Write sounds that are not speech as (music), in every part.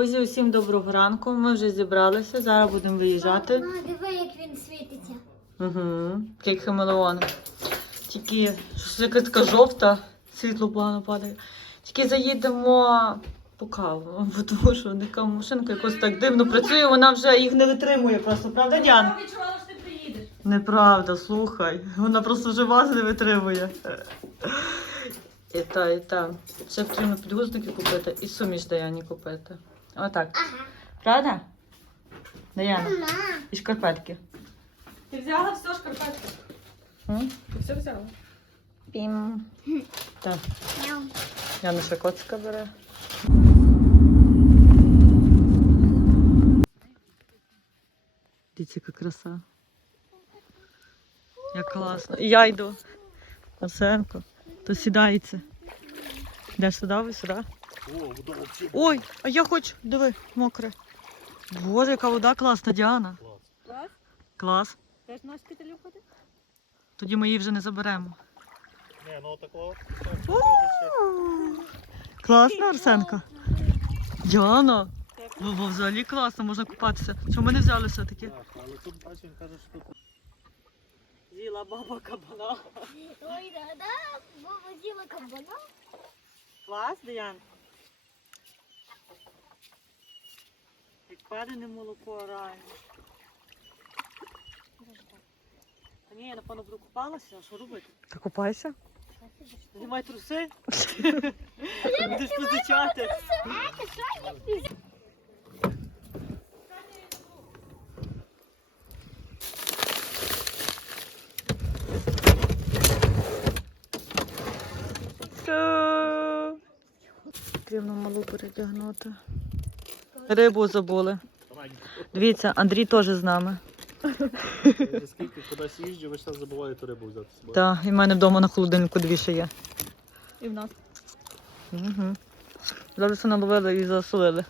Друзі, усім доброго ранку. Ми вже зібралися. Зараз будемо виїжджати. Мама, диви, як він світиться. Угу. Як хамелеон. Тільки щось якась така жовта, світло погано падає. Тільки заїдемо по каву, (laughs) бо тому що така машинка якось так дивно працює, вона вже їх не витримує просто, правда, Діана? Я відчувала, що ти приїдеш. Неправда, слухай. Вона просто вже вас не витримує. І та, і та. Ще потрібно підгузники купити і суміш Даяні купити. Отак. Ага. Правда? Даяна. Мама. І шкарпетки. Ти взяла все шкарпетки? М? Ти все взяла? Пім. Так. Мяу. Яна ще коцика бере. Дивіться, яка краса. Як класно. І я йду. Арсенко, то сідається. Йдеш сюди, ви сюди? Ой, а я хочу, диви, мокре. Боже, яка вода класна, Діана. Клас? Клас. Теж наш шпиталю ходить? Тоді ми її вже не заберемо. Не, ну такого. Класно, Арсенко. Діана. Бо, бо взагалі класно, можна купатися. Чому ми не взяли все-таки? Так, але тут він каже, що тут З'їла баба кабана. Ой, да-да, баба з'їла кабана. Клас, Діан. Як молоко реально. А ні, я напевно буду купалася, а що робити? Та купайся. Знімай труси. (laughs) Будеш позичати. Потрібно малу передягнути. Рибу забули. Дивіться, Андрій теж з нами. Скільки кудись їжджу, весь час забуваю ту рибу взяти з собою. Так, і в мене вдома на холодильнику дві ще є. І в нас. Угу. Зараз все наловили і засолили.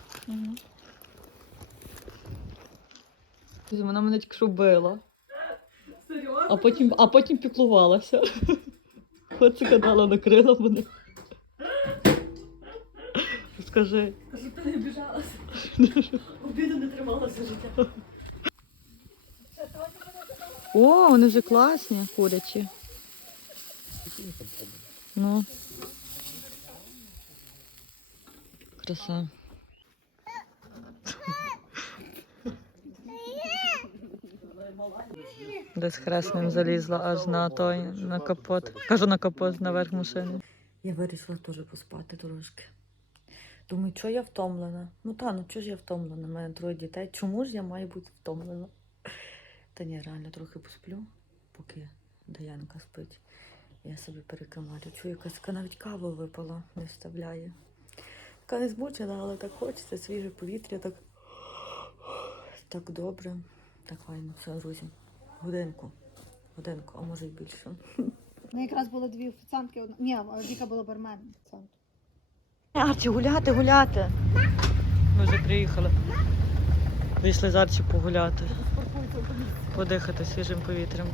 Вона мене тільки що била, Серйозно? а потім, а потім піклувалася. Коцика дала накрила мене. Скажи. Щоб ти не біжалася. Обіду не трималася життя. О, вони вже класні, курячі. Ну. Краса. Десь хресним залізла аж на той, на капот. Кажу на капот, наверх машини. Я вирішила теж поспати трошки. Думаю, що я втомлена? Ну та, ну чого ж я втомлена? У мене троє дітей. Чому ж я маю бути втомлена? Та ні, реально трохи посплю, поки Даянка спить. Я собі перекимаю. Чую, якась навіть кава випала, не вставляє. Така не змучена, але так хочеться, свіже повітря, так, так добре. Так файно, все, друзі. Годинку. Годинку, а може й більше. Ну, якраз було дві офіціантки. одна- Ні, Віка була бармен. офіціант. Арчі, гуляти, гуляти. Ми вже приїхали. Вийшли з Арчі погуляти. Подихати свіжим повітрям.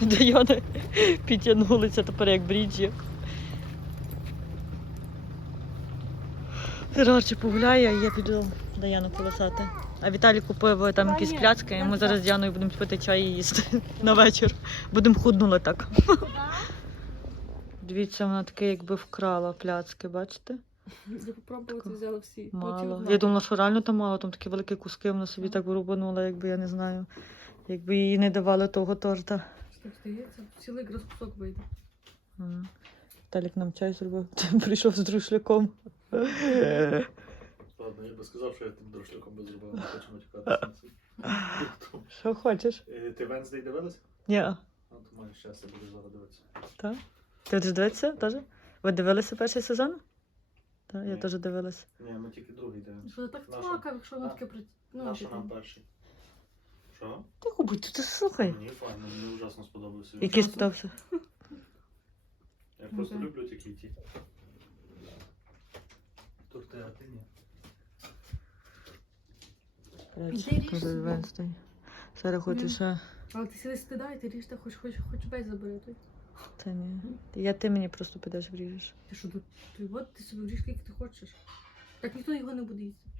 Даяна підтягнулися тепер як бріджі. Арчі погуляє, а я піду Даяну колесати. А Віталій купив там якісь пляцки, і ми зараз з Діаною будемо пити чай і їсти (laughs) на вечір. Будемо худнули так. Дивіться, вона таке якби вкрала пляцки, бачите? Я попробувати взяла всі. Мало. Я думала, що реально там мало, там такі великі куски, вона собі так рубанула, якби я не знаю. Якби їй не давали того торта. Так здається, цілий кусок вийде. Ага. Віталік нам чай зробив, (laughs) прийшов з друшляком. (laughs) Ладно, я би сказав, що я тим дрошляком би зробив, не хочу матюкатися. Що хочеш? Е, Ти Венздей дивилась? Ні. Ну, то маєш щастя, будеш зараз дивитися. Так? Ти будеш дивитися теж? Ви дивилися перший сезон? Так, я Ні. теж дивилася. Ні, ми тільки другий дивимося. Що так Наша. плакав, якщо воно таке при... Ну, типу, нам перший? Що? Тихо будь, ти слухай. Мені файно, мені ужасно сподобався. Який спитався? Я просто Мгм. люблю ті ті. Торти, а ти ні. Іди ріж собі. Венстей. Зараз ще. Але ти сіли стидай, ти ріжте, хоч, хоч, хоч весь забери. той. Це ні. Я ти мені просто підеш вріжеш. Ти що, тут- ти, от ти собі вріж, скільки ти хочеш. Так ніхто його не буде їсти.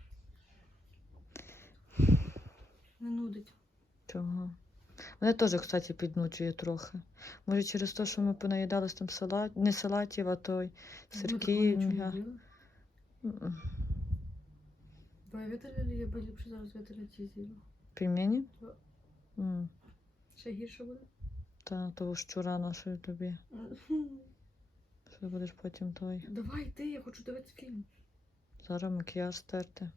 Не нудить. Чого? Мене теж, кстати, піднучує трохи. Може, через те, що ми понаїдались там салат, не салатів, а той сирків. м'я. М-м. Давай виталяли, я би ліпше зараз виталяти ці з'їла. Пельмені? Так. М, Ще гірше буде. Та того щура нашої тобі. (laughs) Що будеш потім той. Давай йди, я хочу дивитися фільм. Зараз макіяж стерти.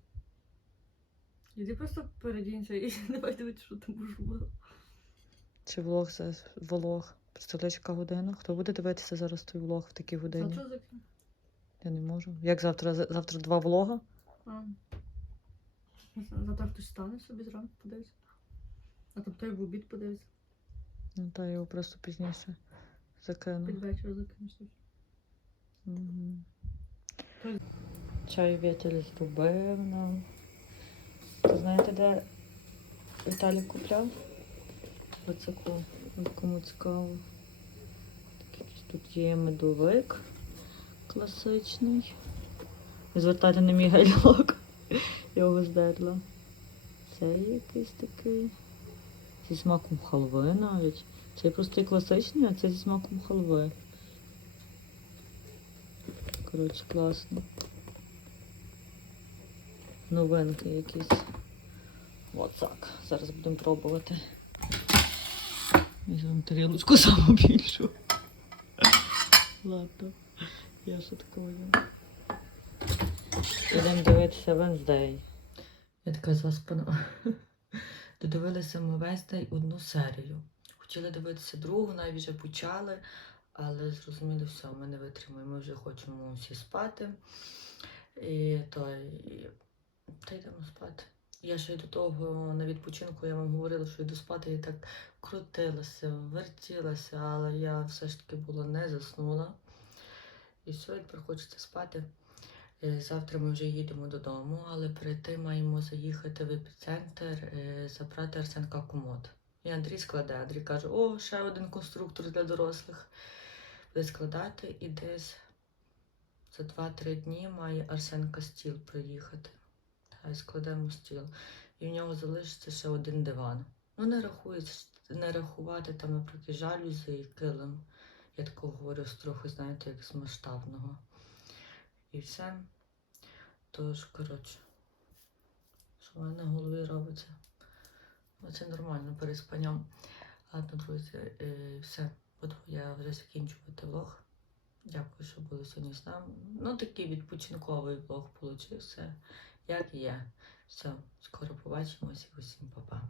Іди просто передінься і (laughs) давай дивитися, що там будеш робити. Чи влог за влог. Представляєш, яка година? Хто буде дивитися зараз той влог в такій годині? Завтра закину. Я не можу. Як завтра? Завтра два влога? А. Завтра хтось стане собі зранку подивиться. А там той в обід подивиться. Ну та я його просто пізніше закину. Під вечір закинеш. Той- Чай Вітель зробив нам. Ви знаєте, де Віталій купляв? Оцеку, кому цікаво. Тут є медовик класичний. Не звертайте на мій гайлок. (laughs) Я його здерла. Це якийсь такий. Зі смаком халви навіть. Цей простий класичний, а це зі смаком халви. Коротше, класно. Новинки якісь. От так. Зараз будемо пробувати. Візьмемо тарілочку саму (laughs) більшу. Ладно. Я шуткую. Ідемо дивитися Венздей. Я така заспана. (laughs) Додивилися ми Венздей одну серію. Хотіли дивитися другу, навіть вже почали, але зрозуміли, все, ми не витримаємо, ми вже хочемо всі спати. І то, і... та йдемо спати. Я ще до того на відпочинку я вам говорила, що йду спати і так крутилася, вертілася, але я все ж таки була не заснула. І тепер хочеться спати. Е, Завтра ми вже їдемо додому, але перед тим маємо заїхати в епіцентр, е, забрати Арсенка комод. І Андрій складе. Андрій каже: о, ще один конструктор для дорослих. Буде складати і десь за 2-3 дні має Арсенка стіл приїхати. Та складемо стіл. І в нього залишиться ще один диван. Ну, не рахується, не рахувати там, наприклад, жалюзі і килим. Я такого говорю трохи, знаєте, як з масштабного. І все. Тож, коротше, що в мене голові робиться. Ну, Це нормально перед спанням. Ладно, друзі, е, все. Буду я вже закінчувати влог. Дякую, що були сьогодні з нами. Ну, такий відпочинковий влог получився, як і є. Все, скоро побачимось і усім па-па.